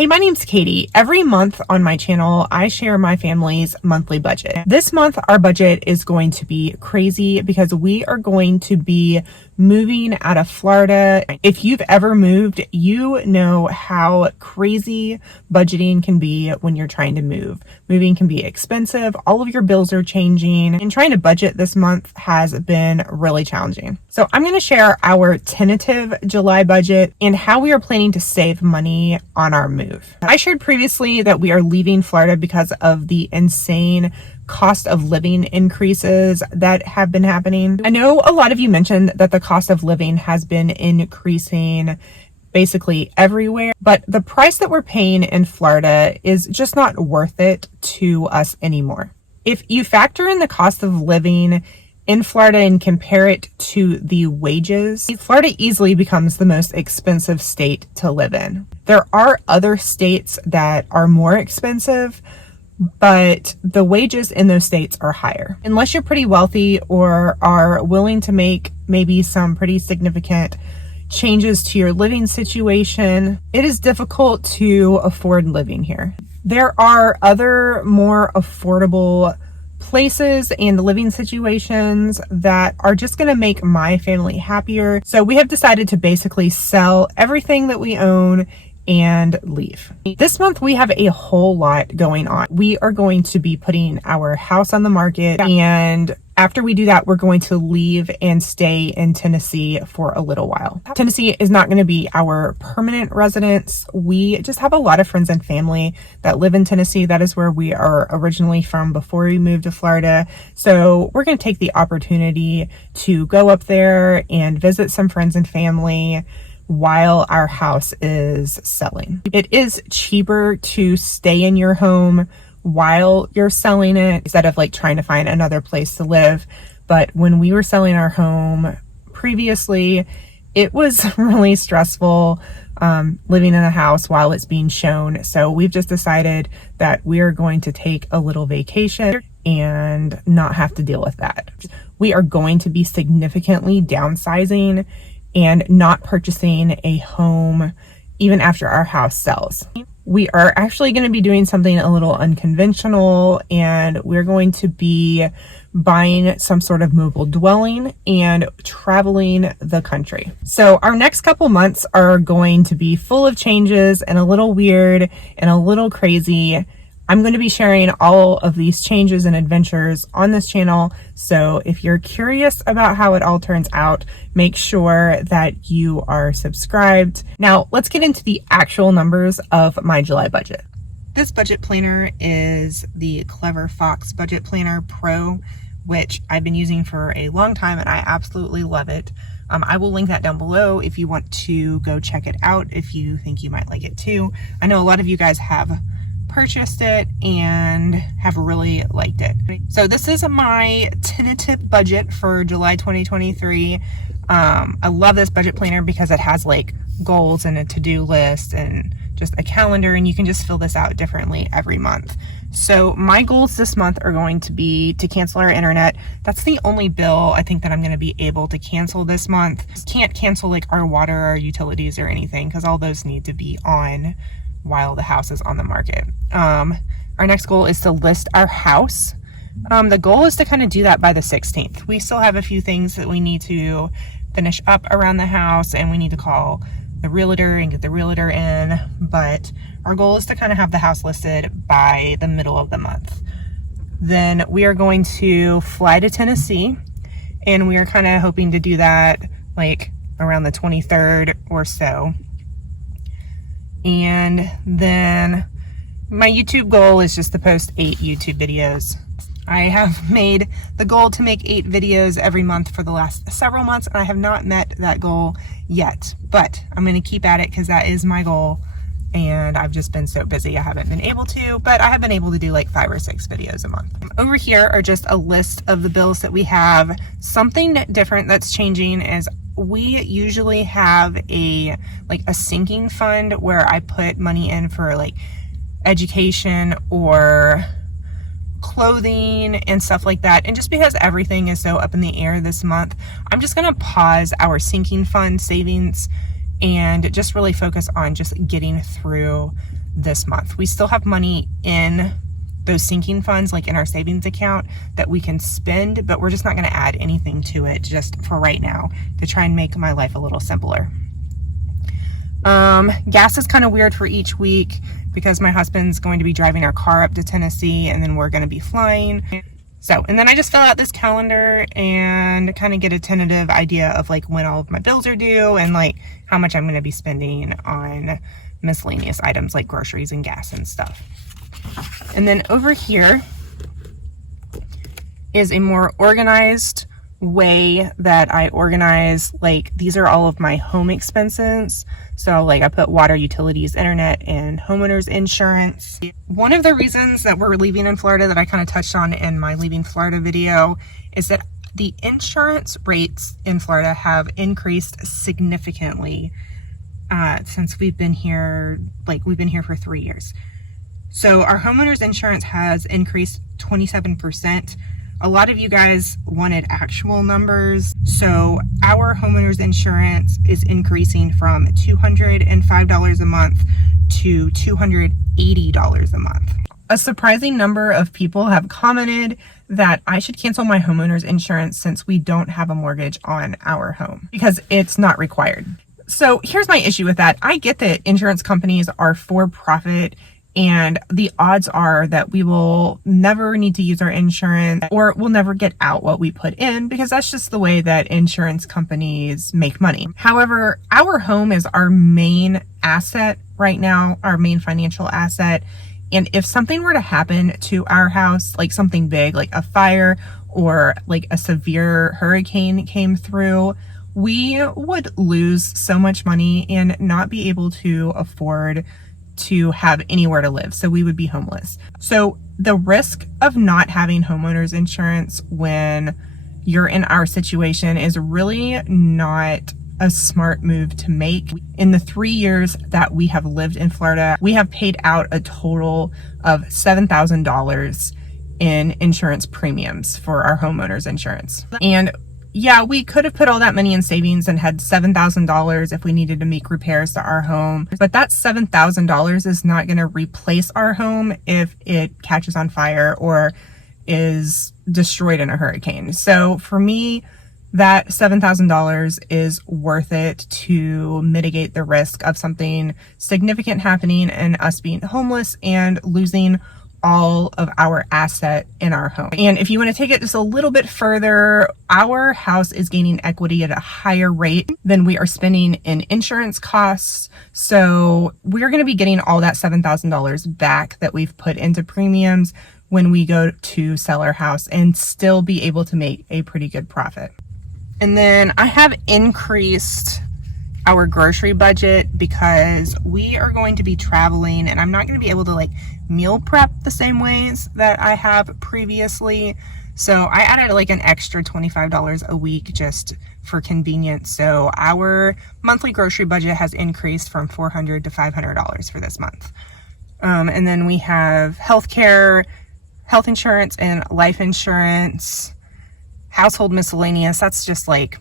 Hey, my name's Katie. Every month on my channel, I share my family's monthly budget. This month, our budget is going to be crazy because we are going to be moving out of Florida. If you've ever moved, you know how crazy budgeting can be when you're trying to move. Moving can be expensive. All of your bills are changing, and trying to budget this month has been really challenging. So I'm going to share our tentative July budget and how we are planning to save money on our move. I shared previously that we are leaving Florida because of the insane cost of living increases that have been happening. I know a lot of you mentioned that the cost of living has been increasing basically everywhere, but the price that we're paying in Florida is just not worth it to us anymore. If you factor in the cost of living in Florida and compare it to the wages, Florida easily becomes the most expensive state to live in. There are other states that are more expensive, but the wages in those states are higher. Unless you're pretty wealthy or are willing to make maybe some pretty significant changes to your living situation, it is difficult to afford living here. There are other more affordable places and living situations that are just going to make my family happier. So we have decided to basically sell everything that we own and leave. This month we have a whole lot going on. We are going to be putting our house on the market, and after we do that, we're going to leave and stay in Tennessee for a little while. Tennessee is not going to be our permanent residence. We just have a lot of friends and family that live in Tennessee. That is where we are originally from before we moved to Florida. So we're going to take the opportunity to go up there and visit some friends and family while our house is selling. It is cheaper to stay in your home while you're selling it instead of like trying to find another place to live. But when we were selling our home previously, it was really stressful living in a house while it's being shown. So we've just decided that we are going to take a little vacation and not have to deal with that. We are going to be significantly downsizing and not purchasing a home even after our house sells. We are actually going to be doing something a little unconventional, and we're going to be buying some sort of mobile dwelling and traveling the country. So our next couple months are going to be full of changes and a little weird and a little crazy. I'm going to be sharing all of these changes and adventures on this channel. So if you're curious about how it all turns out, make sure that you are subscribed. Now let's get into the actual numbers of my July budget. This budget planner is the Clever Fox Budget Planner Pro, which I've been using for a long time and I absolutely love it. I will link that down below if you want to go check it out, if you think you might like it too. I know a lot of you guys have purchased it and have really liked it. So this is my tentative budget for July 2023. I love this budget planner because it has like goals and a to-do list and just a calendar, and you can just fill this out differently every month. So my goals this month are going to be to cancel our internet. That's the only bill I think that I'm going to be able to cancel this month. Can't cancel like our water, our utilities, or anything because all those need to be on while the house is on the market. Our next goal is to list our house. The goal is to kind of do that by the 16th. We still have a few things that we need to finish up around the house, and we need to call the realtor and get the realtor in, but our goal is to kind of have the house listed by the middle of the month. Then we are going to fly to Tennessee, and we are kind of hoping to do that like around the 23rd or so. And then my YouTube goal is just to post 8 YouTube videos. I have made the goal to make 8 videos every month for the last several months, and I have not met that goal yet, but I'm going to keep at it because that is my goal, and I've just been so busy I haven't been able to, but I have been able to do like 5 or 6 videos a month. Over here are just a list of the bills that we have. Something different that's changing is we usually have a sinking fund where I put money in for like education or clothing and stuff like that. And just because everything is so up in the air this month, I'm just going to pause our sinking fund savings and just really focus on just getting through this month. We still have money in those sinking funds, like in our savings account, that we can spend, but we're just not going to add anything to it just for right now to try and make my life a little simpler. Gas is kind of weird for each week because my husband's going to be driving our car up to Tennessee and then we're going to be flying. So, and then I just fill out this calendar and kind of get a tentative idea of like when all of my bills are due and like how much I'm going to be spending on miscellaneous items like groceries and gas and stuff. And then over here is a more organized way that I organize, like these are all of my home expenses. So like I put water, utilities, internet, and homeowners insurance. One of the reasons that we're leaving in Florida that I kind of touched on in my leaving Florida video is that the insurance rates in Florida have increased significantly since we've been here. Like we've been here for 3 years. So our homeowners insurance has increased 27%. A lot of you guys wanted actual numbers. So our homeowners insurance is increasing from $205 a month to $280 a month. A surprising number of people have commented that I should cancel my homeowners insurance since we don't have a mortgage on our home because it's not required. So here's my issue with that. I get that insurance companies are for profit and the odds are that we will never need to use our insurance or we'll never get out what we put in because that's just the way that insurance companies make money. However, our home is our main asset right now, our main financial asset. And if something were to happen to our house, like something big, like a fire or like a severe hurricane came through, we would lose so much money and not be able to afford to have anywhere to live. So we would be homeless. So the risk of not having homeowners insurance when you're in our situation is really not a smart move to make. In the 3 years that we have lived in Florida, we have paid out a total of $7,000 in insurance premiums for our homeowners insurance. And yeah, we could have put all that money in savings and had $7,000 if we needed to make repairs to our home. But that $7,000 is not going to replace our home if it catches on fire or is destroyed in a hurricane. So for me, that $7,000 is worth it to mitigate the risk of something significant happening and us being homeless and losing all of our asset in our home. And if you want to take it just a little bit further, our house is gaining equity at a higher rate than we are spending in insurance costs. So we're going to be getting all that $7,000 back that we've put into premiums when we go to sell our house and still be able to make a pretty good profit. And then I have increased our grocery budget because we are going to be traveling and I'm not going to be able to like meal prep the same ways that I have previously. So I added like an extra $25 a week just for convenience. So our monthly grocery budget has increased from $400 to $500 for this month. And then we have healthcare, health insurance and life insurance, household miscellaneous. That's just like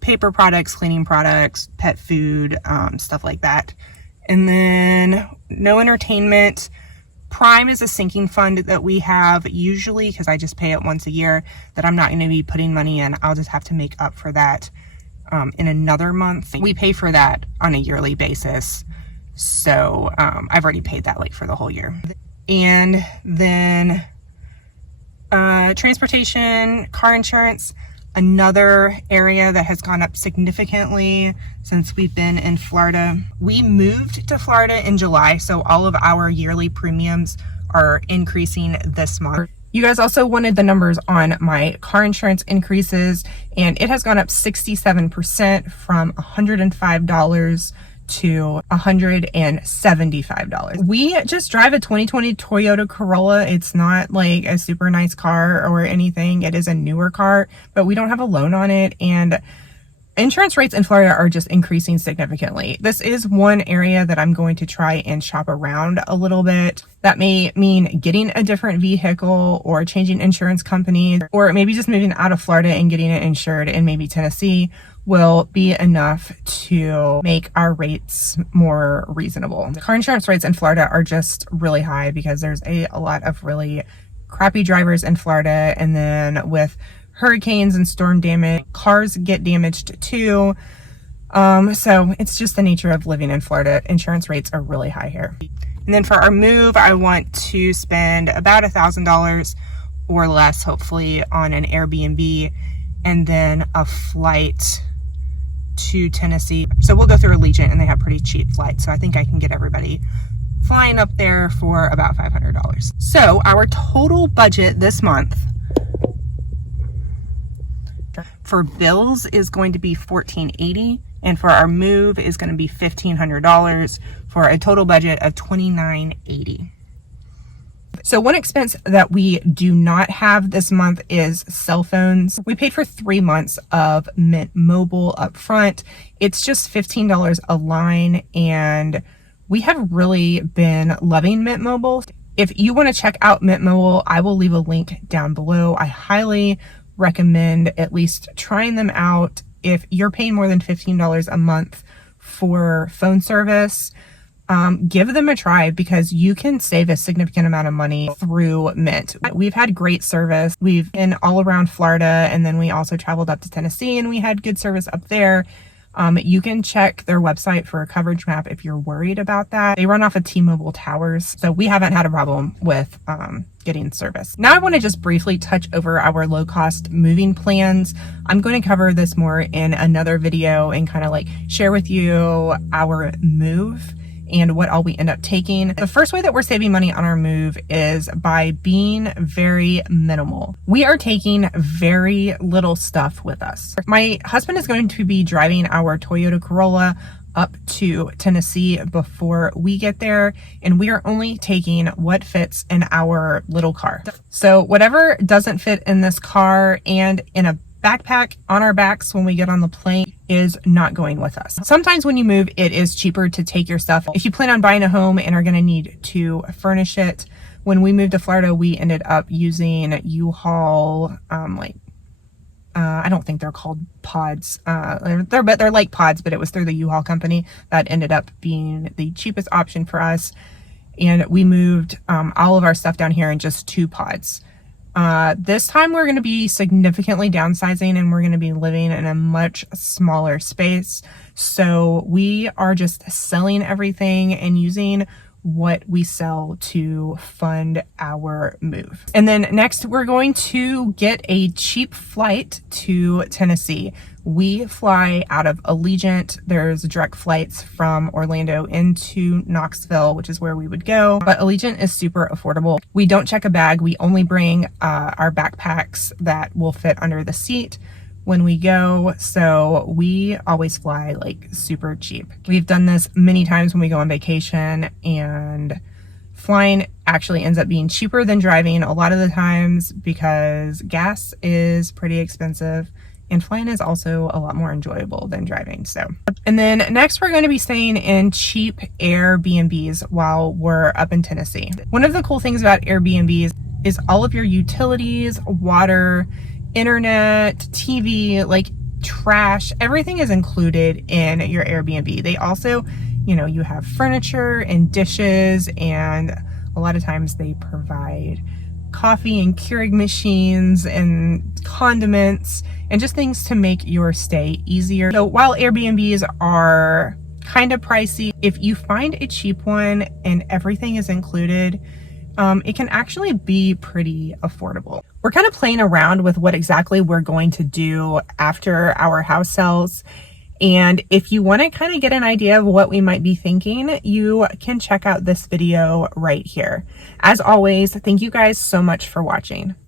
paper products, cleaning products, pet food, stuff like that. And then no entertainment. Prime is a sinking fund that we have usually because I just pay it once a year that I'm not going to be putting money in. I'll just have to make up for that in another month. We pay for that on a yearly basis. So I've already paid that like for the whole year. And then transportation, car insurance, another area that has gone up significantly since we've been in Florida. We moved to Florida in July, so all of our yearly premiums are increasing this month. You guys also wanted the numbers on my car insurance increases, and it has gone up 67% from $105 to $175. We just drive a 2020 Toyota Corolla. It's not like a super nice car or anything. It is a newer car, but we don't have a loan on it. And Insurance rates in Florida are just increasing significantly. This is one area that I'm going to try and shop around a little bit. That may mean getting a different vehicle or changing insurance companies, or maybe just moving out of Florida and getting it insured in maybe Tennessee will be enough to make our rates more reasonable. Car insurance rates in Florida are just really high because there's a lot of really crappy drivers in Florida, and then with hurricanes and storm damage, cars get damaged too. So it's just the nature of living in Florida. Insurance rates are really high here. And then for our move, I want to spend about $1,000 or less, hopefully, on an Airbnb and then a flight to Tennessee. So we'll go through Allegiant, and they have pretty cheap flights. So I think I can get everybody flying up there for about $500. So our total budget this month for bills is going to be $1,480, and for our move is going to be $1,500 for a total budget of $2,980. So one expense that we do not have this month is cell phones. We paid for 3 months of Mint Mobile up front. It's just $15 a line, and we have really been loving Mint Mobile. If you want to check out Mint Mobile, I will leave a link down below. I highly recommend at least trying them out. If you're paying more than $15 a month for phone service, give them a try because you can save a significant amount of money through Mint. We've had great service. We've been all around Florida, and then we also traveled up to Tennessee and we had good service up there. You can check their website for a coverage map if you're worried about that. They run off of T-Mobile towers, so we haven't had a problem with getting service. Now I want to just briefly touch over our low-cost moving plans. I'm going to cover this more in another video and kind of like share with you our move and what all we end up taking. The first way that we're saving money on our move is by being very minimal. We are taking very little stuff with us. My husband is going to be driving our Toyota Corolla up to Tennessee before we get there, and we are only taking what fits in our little car. So whatever doesn't fit in this car and in a backpack on our backs when we get on the plane is not going with us. Sometimes when you move, it is cheaper to take your stuff. If you plan on buying a home and are going to need to furnish it, when we moved to Florida, we ended up using U-Haul, I don't think they're called pods. They're like pods, but it was through the U-Haul company that ended up being the cheapest option for us. And we moved all of our stuff down here in just 2 pods. This time we're going to be significantly downsizing, and we're going to be living in a much smaller space. So we are just selling everything and using what we sell to fund our move. And then next we're going to get a cheap flight to Tennessee. We fly out of Allegiant. There's direct flights from Orlando into Knoxville, which is where we would go. But Allegiant is super affordable. We don't check a bag. We only bring our backpacks that will fit under the seat when we go. So we always fly like super cheap. We've done this many times when we go on vacation, and flying actually ends up being cheaper than driving a lot of the times because gas is pretty expensive. And flying is also a lot more enjoyable than driving. So, and then next we're going to be staying in cheap Airbnbs while we're up in Tennessee. One of the cool things about Airbnbs is all of your utilities, water, internet, TV, like trash, everything is included in your Airbnb. They also, you have furniture and dishes, and a lot of times they provide coffee and Keurig machines and condiments and just things to make your stay easier. So while Airbnbs are kind of pricey, if you find a cheap one and everything is included, it can actually be pretty affordable. We're kind of playing around with what exactly we're going to do after our house sells. And if you want to kind of get an idea of what we might be thinking, you can check out this video right here. As always, thank you guys so much for watching.